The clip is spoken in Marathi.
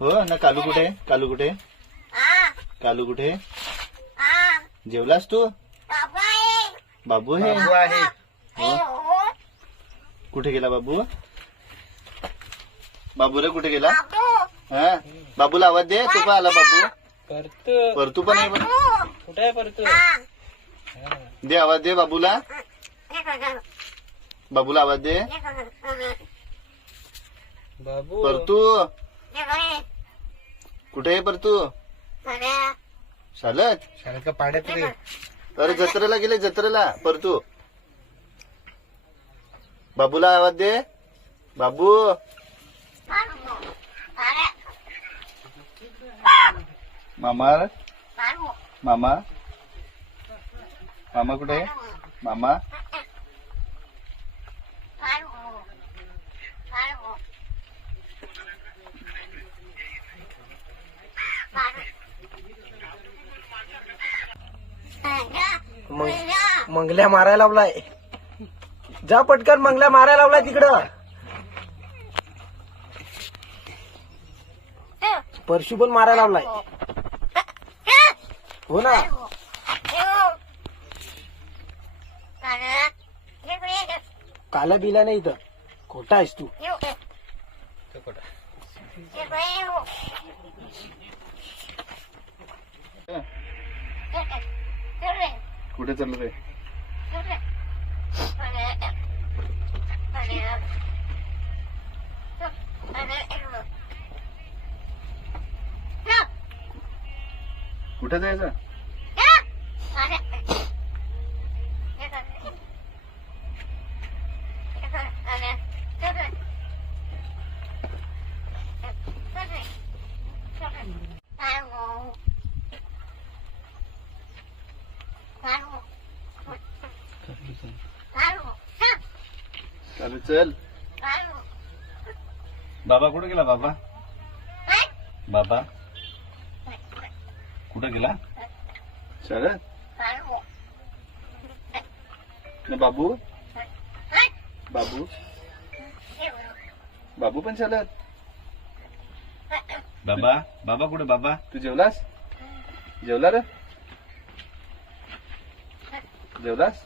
हो ना. कालू कुठे? कालू कुठे? कालू कुठे? जेवलास तू? बाबू आहे. बाबू आहे. हो. कुठे गेला बाबू? बाबू रे कुठे गेला? हा बाबूला आवाज दे. तू पण आला बाबू. परतू पण आहे. कुठे आहे परतू? दे आवाज दे बाबूला. बाबूला आवाज दे. बाबू परतू कुठे आहे? परतू शाळेत. शाळेत का पाड्यात रे? अरे जत्रेला गेले. जत्रेला. परतू बाबूला आवाज दे. बाबू मामा. मामा. मामा कुठे आहे? मामा. मंगल्या मारायला लावलाय. जा पटकन मंगल्या मारायला लावलाय तिकडं. परशु पण मारायला लावलाय. हो ना. काला बिला नाही इथं. खोटा आहेस तू. कुठे चाललं रे? कुठे जायचं? चालू चल. बाबा कुठे गेला? बाबा बाबा कुठे गेला? शाळेत. बाबू बाबू बाबू पण शाळेत. बाबा बाबा कुठे? बाबा तू जेवलास? जेवला रे? जेवलास?